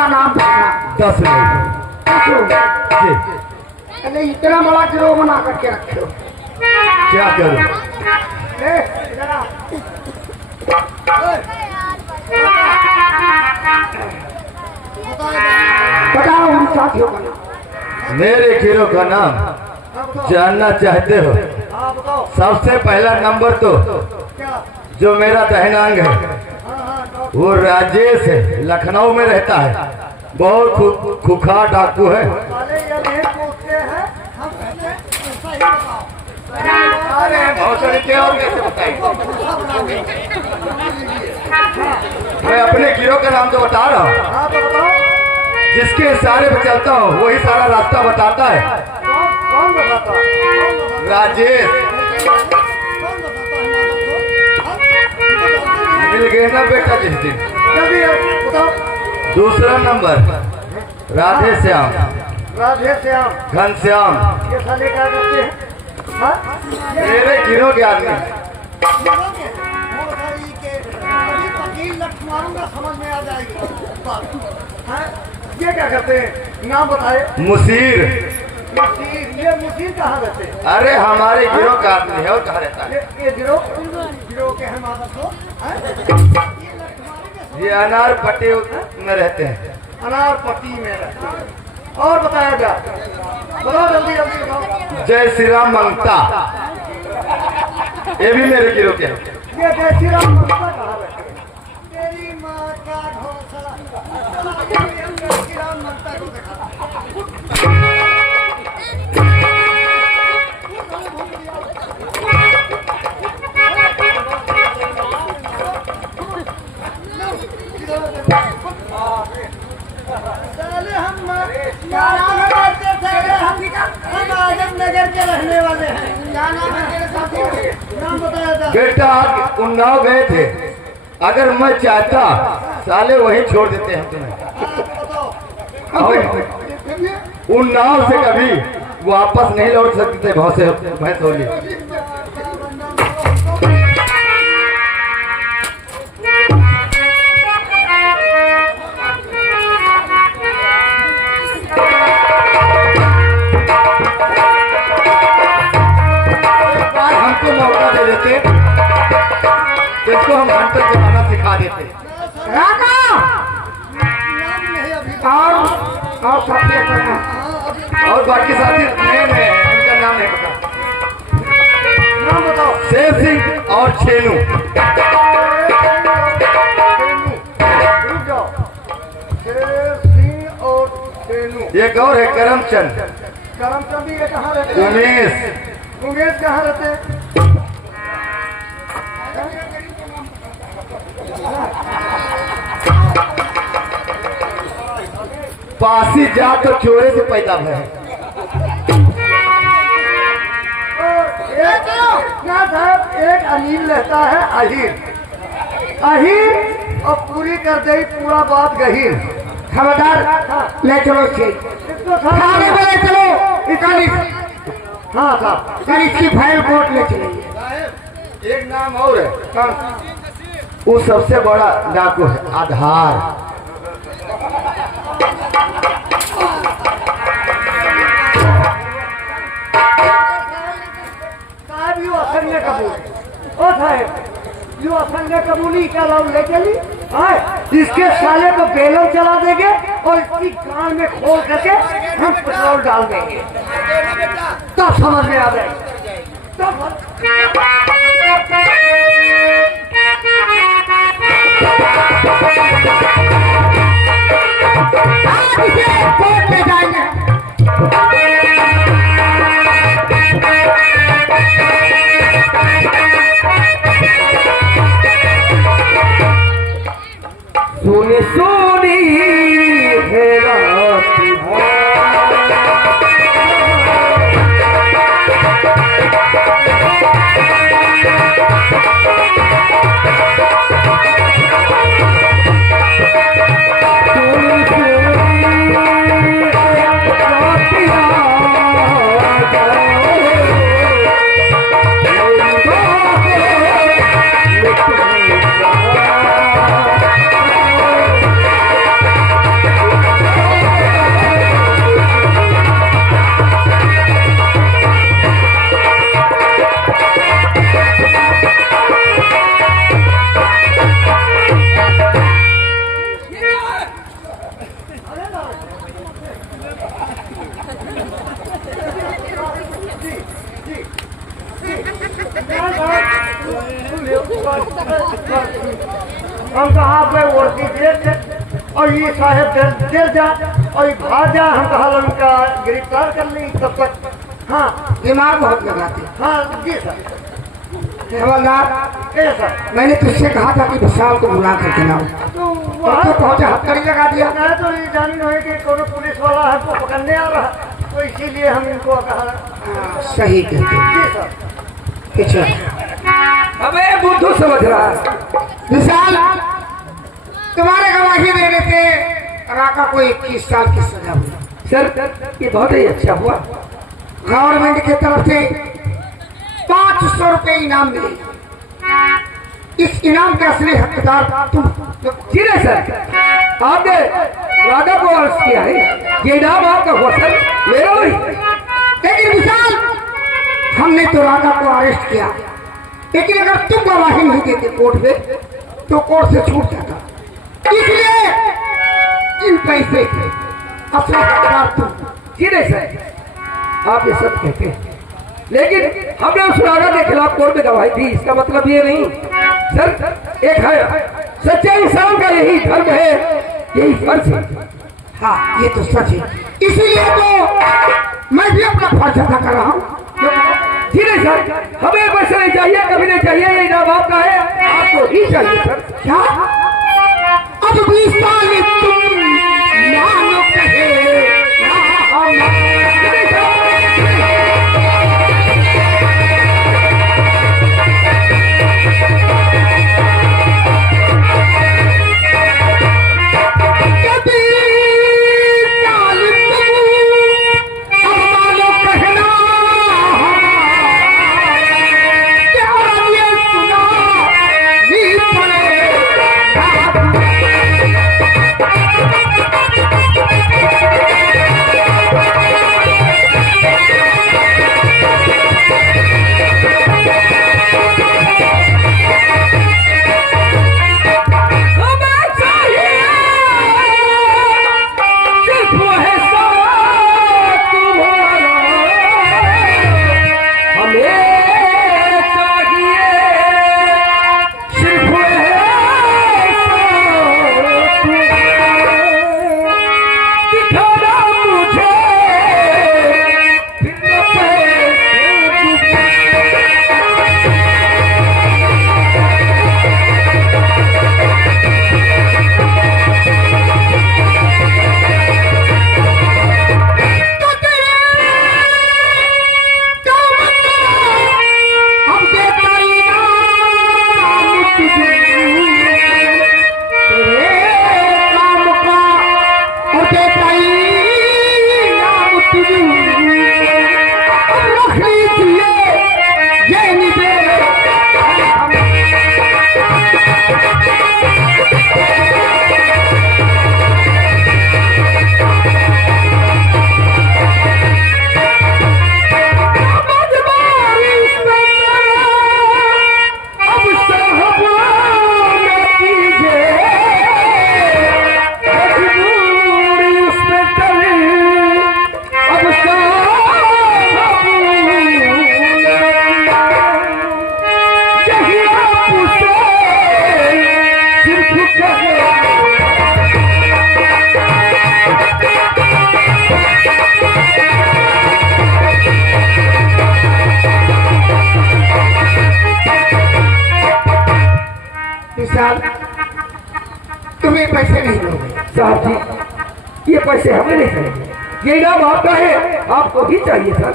का नाम बताना। 10 लोग जी। अरे इतना बड़ा गिरोह बना करके रखे हो, क्या करूं? बताओ उन साथियों का नाम। मेरे गिरोह का नाम जानना चाहते हो? सबसे पहला नंबर तो जो मेरा दाहिना अंग है वो राजेश है, लखनऊ में रहता है, बहुत खुखा डाकू है। अरे बहुत तरीके और कैसे बताएं? मैं अपने गिरोह का नाम तो बता रहा हूँ, जिसके इशारे पे चलता हूँ वही सारा रास्ता बताता है। कौन बताता? राजेश मिल गए ना बेटा जिस दिन। दूसरा नंबर राधे श्याम। राधे श्याम, घनश्याम ये साले क्या करते हैं? मेरे गिरोह के आदमी। समझ में आ जाएगी। ये क्या करते हैं? नाम बताए। मुसीर। ये मुसीर कहाँ रहते हैं? अरे हमारे गिरोह का आदमी है, और कहाँ रहता है? ये गिरोह के हैं माता को। ये अनार पट्टी में रहते हैं। अनार पट्टी में रहते हैं। और बताया जा, बताओ जल्दी जल्दी बताओ। जय श्री राम मंगता, ये भी मेरे गिरोह के हैं। ये जय श्री राम मंगता कहाँ रहते हैं? तेरी माँ का घोंसला। जय श्री राम मंगता को देखा। नगर के रहने वाले हैं। क्या नाम है तेरे साथी? नाम बताया था। बेटा उन्नाव गए थे, अगर मैं चाहता साले वहीं छोड़ देते हैं तुम्हें। उन्नाव से कभी वापस नहीं लौट सकते थे भैंसोली। मौका दे देते तो हम हंटर चलाना सिखा देते। राणा और साथी और बाकी साथी मेन है, उनका नाम नहीं पता। नाम बताओ। शेर सिंह और छेनू। रुक जाओ। शेर सिंह और छेनू। एक और है करमचंद। करमचंद ये कहाँ रहते हैं? उमेश कहाँ रहते हैं? पासी जा तो चोरे से पैदा है। एक अनिल रहता है अहिर। अहिर और पूरी कर दे पूरा बात गहीर। खबरदार ले चलो थाने में ले चलो। हाँ साहब, सर इसकी फाइल कोर्ट ले चलेंगे। एक नाम और है, वो सबसे बड़ा डाकू है आधार। साहब यू असंग कबूल ओ साहब, यू असंग कबूली का लाभ ले चली। इसके साले को बेलों चला देंगे और इसकी कान में खोल करके हम पेट्रोल डाल देंगे, तब समझ में आ जाएगी। कोर्ट ले जाएंगे। सोनी सोनी है रात और ये साहेब डर जा और ये भाग जा, हम कहा उनका गिरफ्तार कर लें तब तक। हाँ दिमाग बहुत लगाते। हाँ जी सर। हवलदार सर मैंने तुझसे कहा था कि विशाल को बुला करके लाओ, तो और तो पहुंचे हथकड़ी लगा दिया। मैं तो ये जानी नहीं कि कोनो पुलिस वाला हमको पकड़ने आ रहा, तो इसीलिए हम इनको कहा। सही कहते जी सर। अच्छा अबे बुद्धू समझ रहा है। विशाल तुम्हारे गवाही देने से राका को 21 साल की सजा हुई। सर ये बहुत ही अच्छा हुआ। गवर्नमेंट की तरफ से 500 रुपए इनाम मिले। इस इनाम के असली हकदार तुम। जी नहीं सर, आपने राधा को अरेस्ट किया है, ये इनाम आपका हुआ सर, मेरा वही। लेकिन विशाल हमने तो राधा को अरेस्ट किया, लेकिन अगर तुम गवाही नहीं देते कोर्ट में तो कोर्ट से छूट जाता। इसलिए इन पैसे के असली हकदार तुम। जी नहीं सर, आप ये सब कहते हैं, लेकिन हमने उस राजा के खिलाफ कोर्ट में गवाही दी, इसका मतलब ये नहीं सर। एक है सच्चे इंसान का यही धर्म है, यही फर्ज है। हाँ ये तो सच है, इसीलिए तो मैं भी अपना फर्ज अदा कर रहा हूँ। जी नहीं सर, हमें पैसे नहीं चाहिए, कभी नहीं चाहिए, ये इनाम आपका है, आपको ही चाहिए सर। क्या अब 20 साल तुम मानो कहे तुम्हें पैसे नहीं लोगे साहब जी, ये पैसे हमें नहीं चाहिए, ये इनाम आपका है, आपको भी चाहिए सर।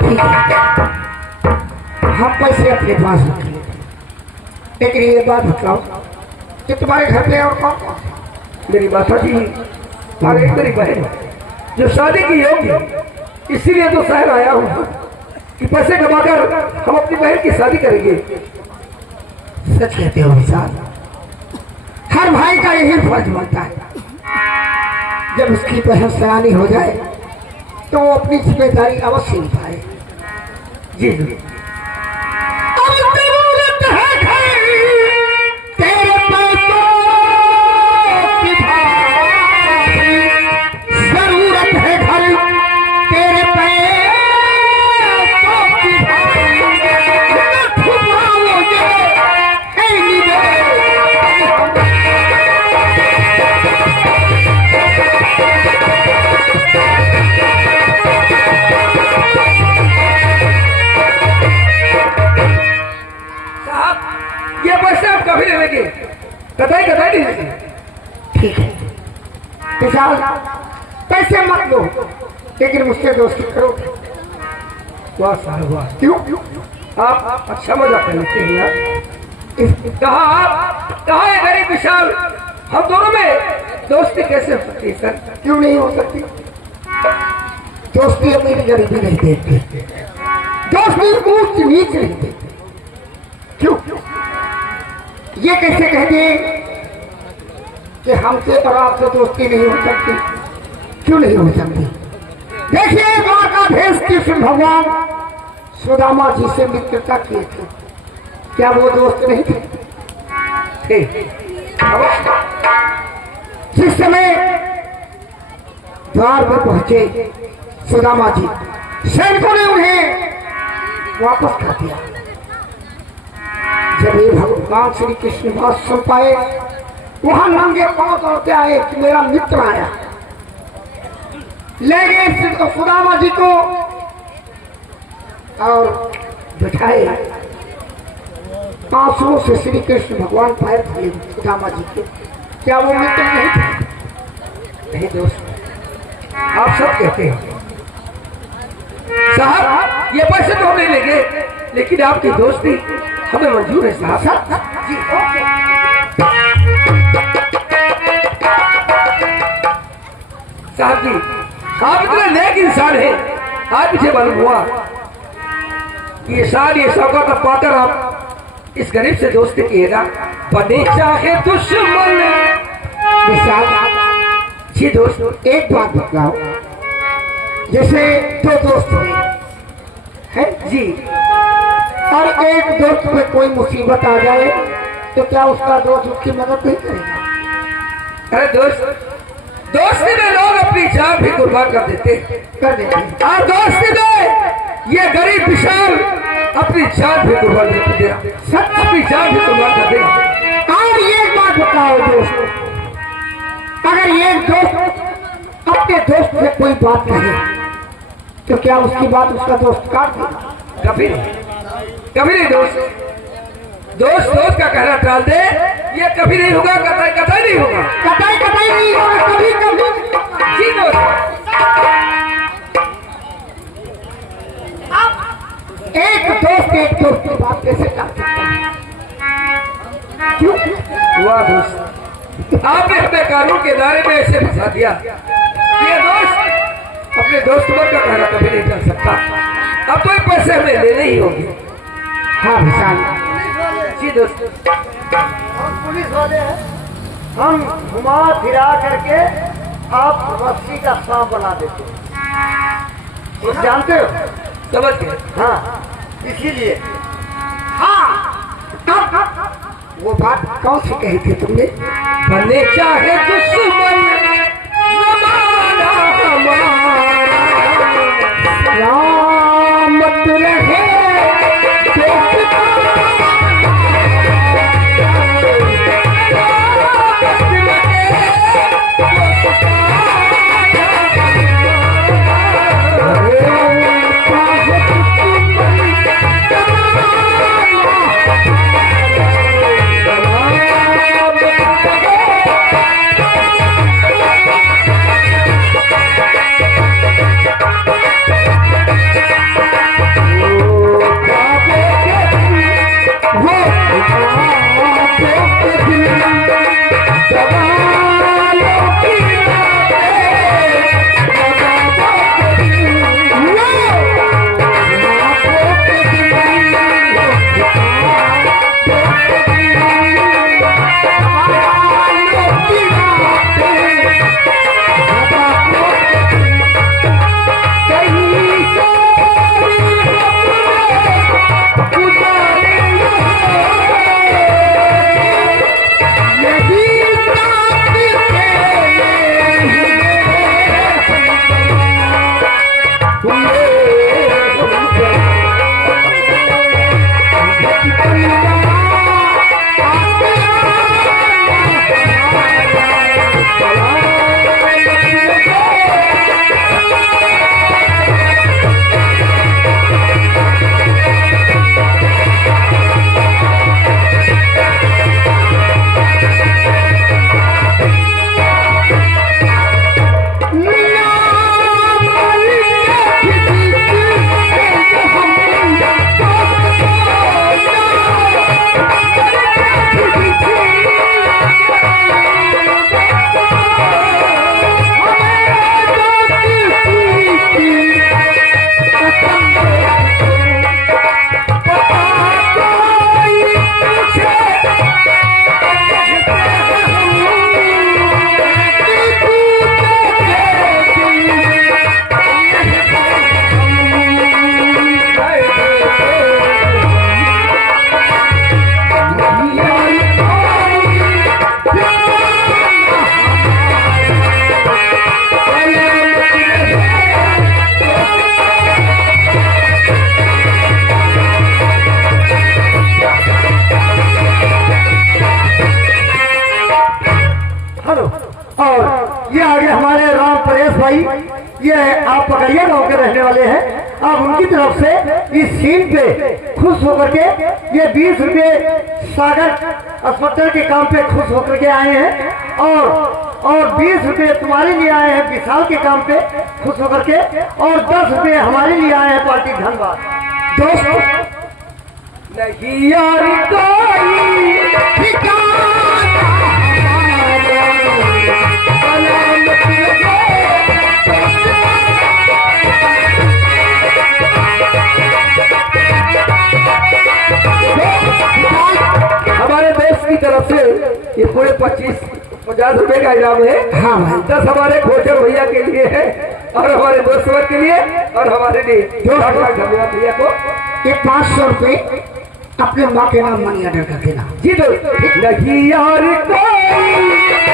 ठीक है, हम पैसे अपने पास रख लेते, लेकिन ये बात बताओ कि तुम्हारे घर में और कौन कौन? मेरी माता जी और एक मेरी बहन जो शादी की योग्य, इसीलिए तो शहर आया हूँ कि पैसे कमाकर हम अपनी बहन की शादी करेंगे। सच कहते हो विशाल, हर भाई का यही फर्ज बनता है, जब उसकी बहन सयानी हो जाए तो वो अपनी जिम्मेदारी अवश्य निभाए। जी जी। विशाल पैसे मत लो, लेकिन मुझसे दोस्ती करो। वाह साहब वाह, क्यों? आप अच्छा मजाक करते हैं यार। कहा है गरीब विशाल, हम दोनों में दोस्ती कैसे हो सकती है सर? क्यों नहीं हो सकती? दोस्ती अपनी गरीबी नहीं देखती, दोस्ती ऊंच नीच नहीं देखती। क्यों? ये कैसे कहते कि हमसे और आपसे दोस्ती नहीं हो सकती? क्यों नहीं हो सकती? देखिए, द्वारकाधीश कृष्ण भगवान सुदामा जी से मित्रता किए थे, क्या वो दोस्त नहीं थे? जिस समय द्वार पर पहुंचे सुदामा जी, सैनिकों ने उन्हें वापस कर दिया। जब ये भगवान श्री कृष्ण बात सुन पाए, वहां नंगे पांव दौड़ते आए कि मेरा मित्र आया। ले गए सुदामा जी को और बिठाए। आंसुओं से श्री कृष्ण भगवान पैर धोए सुदामा जी के। क्या वो मित्र नहीं थे? नहीं दोस्त, आप सब कहते हैं साहब, ये पैसे तो हम नहीं लेंगे, लेकिन आपकी दोस्ती हमें मंजूर है साहब। जी साहब जी, आप इतने नेक इंसान हैं, आज मुझे मालूम हुआ कि ये शौकत का पाकर आप इस गरीब से दोस्ती किएगा। बने चाहे दुश्मन। विशाल जी दोस्त, एक बात बतलाओ, जैसे दो दोस्त हुए हैं जी, और एक दोस्त पे कोई मुसीबत आ जाए तो क्या उसका दोस्त उसकी मदद नहीं करेगा? अरे दोस्ती में लोग अपनी जान भी कुर्बान कर देते हैं। कर देते हैं। और दोस्ती में ये गरीब विशाल अपनी जान भी कुर्बान कर देगा, सब अपनी जान भी कुर्बान कर देगा। और ये बात बताओ दोस्त, अगर ये दोस्त अपने दोस्त से कोई बात कहे तो क्या उसकी बात उसका दोस्त काट देगा? कभी नहीं दोस्त का कहना टाल दे, ये कभी नहीं होगा, कतई नहीं होगा। कतई नहीं होगा, कभी कभी। जी दोस्त, एक दोस्त की बात कैसे काट सकता है? क्यों? वाह दोस्त, आपने हमें कानून के दायरे में ऐसे फंसा दिया। ये दोस्त अपने दोस्त का कहना कभी नहीं चल सकता। अब तो पैसे हमें लेने ही होंगे। हाँ विशाल जी दोस्त, हम पुलिस वाले हैं, हम घुमा फिरा करके आप रस्सी का सांप बना देते हैं, तो जानते हो? समझ गए? हाँ, इसीलिए हाँ, वो बात कौन सी कही थी तुमने? बने चाहे दुश्मन जमाना हमारा, सलामत रहे हेलो। और ये आगे हमारे राम परेश भाई, ये आप पकड़िया गांव के रहने वाले हैं। आप उनकी तरफ से इस सीन पे खुश होकर के ये 20 रुपये सागर अस्पताल के काम पे खुश होकर के आए हैं। और 20 रुपये तुम्हारे लिए आए हैं विशाल के काम पे खुश होकर के, और 10 रुपये हमारे लिए आए हैं पार्टी धनबाद। दोस्तों नहीं यार कोई हमारे देश की तरफ से ये पूरे 50 रुपए का इनाम है। हाँ भाई। 10 हमारे खोचर भैया के लिए है और हमारे दोस्तों के लिए और हमारे लिए धन्यवाद भैया को। ये 500 रुपए अपने माँ के नाम मनी ऑर्डर कर देना। जी दोस्त नहीं यार कोई